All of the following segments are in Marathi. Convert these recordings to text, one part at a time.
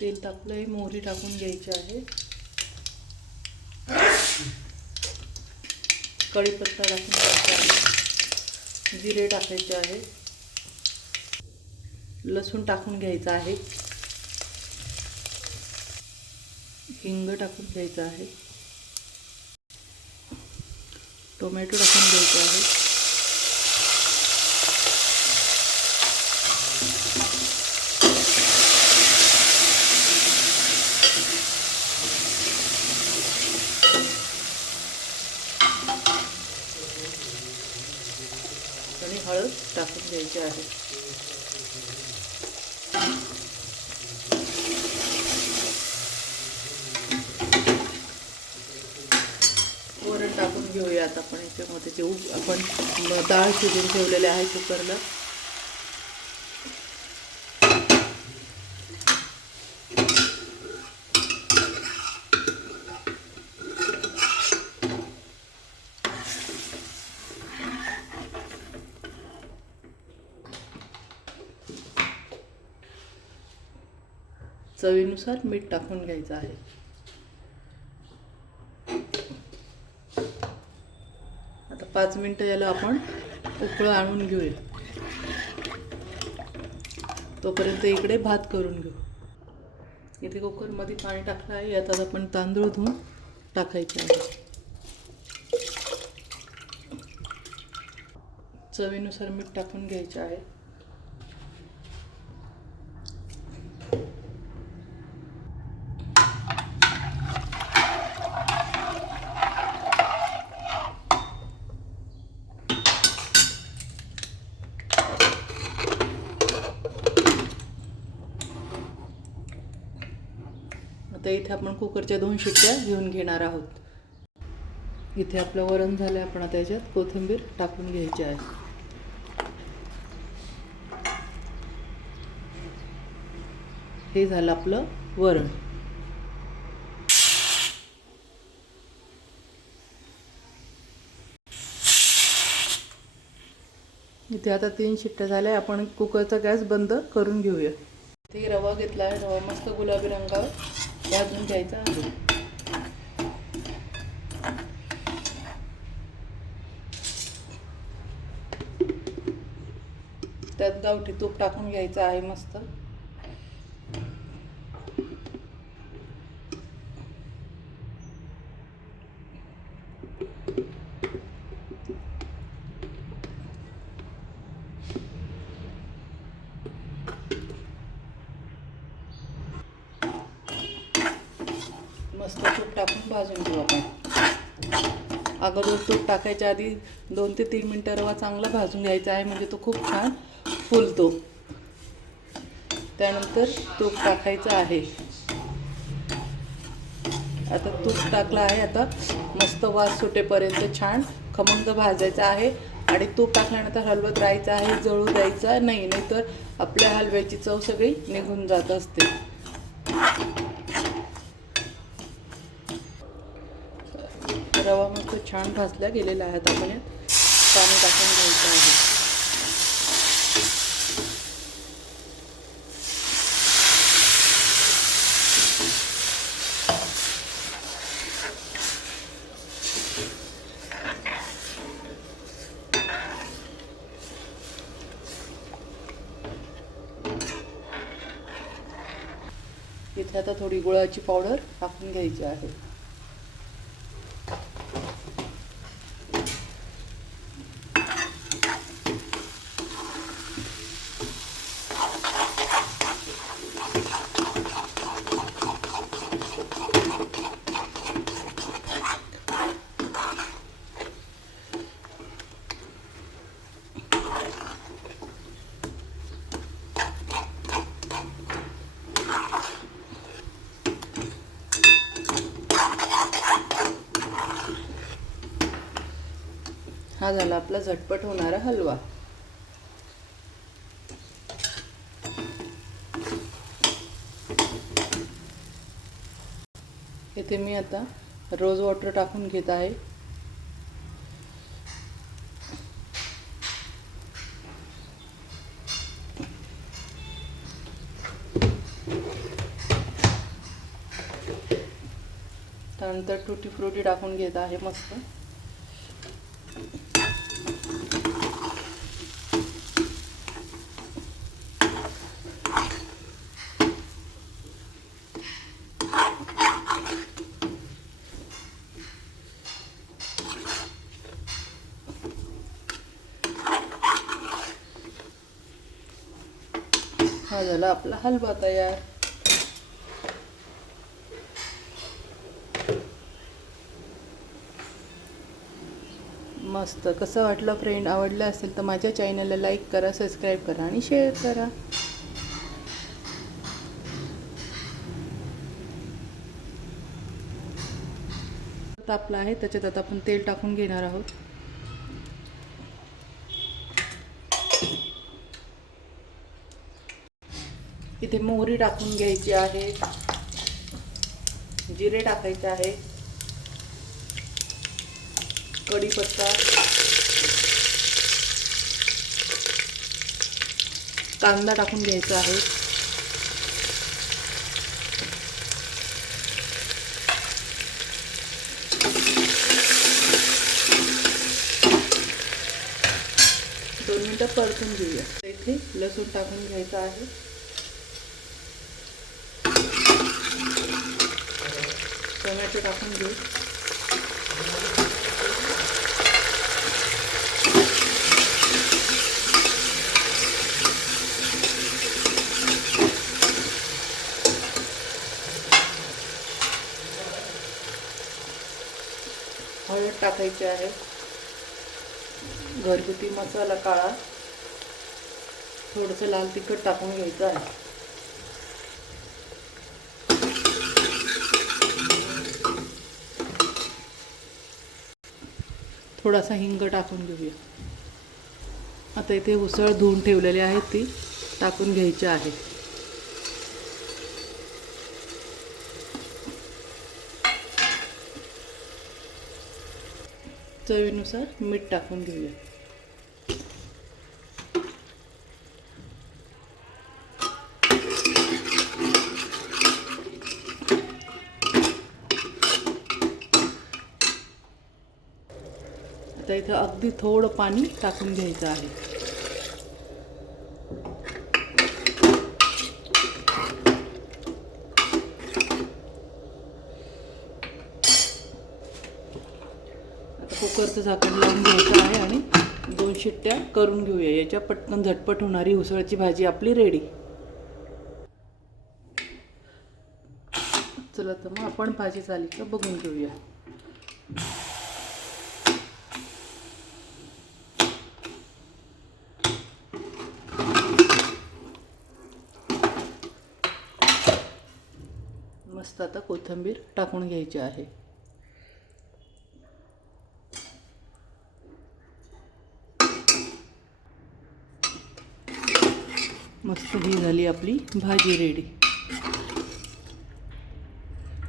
तेल तापलं आहे, मोहरी टाकून घ्यायची आहे, कढीपत्ता टाकून घ्यायचा आहे, जिरे टाकायचे आहे, लसूण टाकून घ्यायचा आहे, हिंग टाकून घ्यायचा आहे, टोमॅटो टाकून घ्यायचा आहे, आणि हळद टाकून घ्यायची आहे. वरण टाकून घेऊया आता आपण याच्यामध्ये, जे आपण डाळ शिजून ठेवलेले आहे कुकरला. चवीनुसार मीठ टाकून घ्यायचं आहे. आता 5 मिनिटं याला आपण उकळं आणून घेऊया. तोपर्यंत इकडे भात करून घेऊ. इथे कुकरमध्ये पाणी टाकलं आहे, यात आपण तांदूळ धुवून टाकायचे आहे. चवीनुसार मीठ टाकून घ्यायचे आहे. आता इथे आपण कुकरच्या 2 शिट्ट्या घेऊन घेणार आहोत. इथे आपलं वरण झालं, आपण आता याच्यात कोथिंबीर टाकून घ्यायची आहे. हे झालं आपलं वरण. इथे आता 3 शिट्ट्या झाल्या, आपण कुकरचा गॅस बंद करून घेऊया. इथे रवा घेतला आहे, रवा मस्त गुलाबी रंगावर भाजून घ्यायचा आहे. त्यात गावठी तूप टाकून घ्यायचं आहे मस्त. मस्त तूप टाकून भाजून घेऊ आपण. अगोदर तूप टाकायच्या आधी 2 ते 3 मिनिटं रवा चांगला भाजून घ्यायचा आहे, म्हणजे तो खूप छान फुलतो. त्यानंतर तूप टाकायचं आहे. आता तूप टाकलं आहे, आता मस्त वास सुटेपर्यंत छान खमंग भाजायचं आहे. आणि तूप टाकल्यानंतर हलवत राहायचं आहे, जळू द्यायचा नाही, नाहीतर आपल्या हलव्याची चव सगळी निघून जात असते. रवा मस्त छान भाजला गेलेला आहे. आता आपण पाणी टाकून घ्यायचं आहे. इथे आता थोडी गुळाची पावडर टाकून घ्यायची आहे. हा झाला आपला झटपट होणारा हलवा. इथे मी आता रोज वॉटर टाकून घेत आहे. त्यानंतर टुटी फ्रुटी टाकून घेत आहे मस्त. हा झाला आपला हलवा तयार. मस्त. कसं वाटलं फ्रेंड? आवडलं असेल तर माझ्या चॅनलला लाईक करा, सबस्क्राईब करा आणि शेअर करा. तापला आहे, त्याच्यात आता आपण तेल टाकून घेणार आहोत. इथे मोहरी टाकून घ्यायची आहे, जिरे टाकायचे आहे, कढीपत्ता, कांदा टाकून घ्यायचा आहे, दोन मिनिटं परतून घेऊया. इथे लसूण टाकून घ्यायचा आहे, टोमॅटो टाकून घेऊ, हळद टाकायची आहे, घरगुती मसाला काळा, थोडंसं लाल तिखट टाकून घ्यायचं आहे. थोडासा हिंग टाकून घेऊया. आता इथे उसळ धुवून ठेवलेली आहे ती टाकून घ्यायची आहे. चवीनुसार मीठ टाकून घेऊया. आता इथं अगदी थोडं पाणी टाकून घ्यायचं आहे. कुकरचं झाकण लावून घ्यायचं आहे आणि 2 शिट्ट्या करून घेऊया. याच्या पटकन झटपट होणारी उसळची भाजी आपली रेडी. चला तर मग आपण भाजी झाली का बघून घेऊया. मस्त. आता कोथिंबीर टाकून घ्यायची आहे. मस्त ही झाली आपली भाजी रेडी.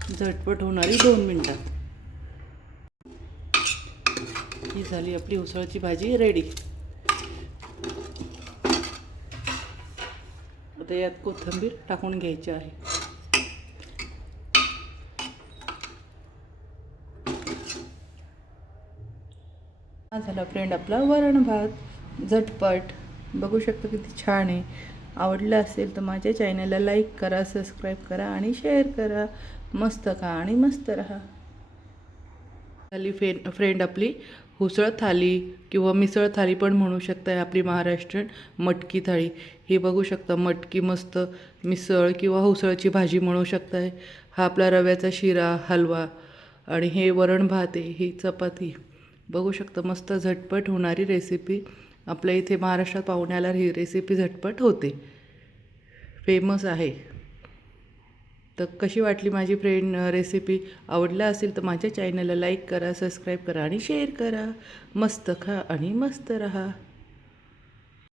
झटपट होणारी 2 मिनिटात. ही झाली आपली उसळची भाजी रेडी. आता यात कोथिंबीर टाकून घ्यायची आहे. हा झाला फ्रेंड आपला वरण भात झटपट. बघू शकता किती छान आहे. आवडलं असेल तर माझ्या चॅनलला लाईक करा, सबस्क्राईब करा आणि शेअर करा. मस्त खा आणि मस्त राहा. झाली फ्रेंड आपली उसळ थाली किंवा मिसळ थाली पण म्हणू शकता. आपली महाराष्ट्रीयन मटकी थाळी. हे बघू शकता, मटकी मस्त मिसळ किंवा उसळची भाजी म्हणू शकताय. हा आपला रव्याचा शिरा, हलवा आणि हे वरण भात आहे, ही चपाती. बघू शकता मस्त झटपट होणारी रेसिपी. आपल्या इथे महाराष्ट्रात पाहुण्याला ही रेसिपी झटपट होते, फेमस आहे. तर कशी वाटली माझी फ्रेंड रेसिपी? आवडला असेल तर माझ्या चॅनलला लाईक करा, सबस्क्राईब करा आणि शेअर करा. मस्त खा आणि मस्त रहा.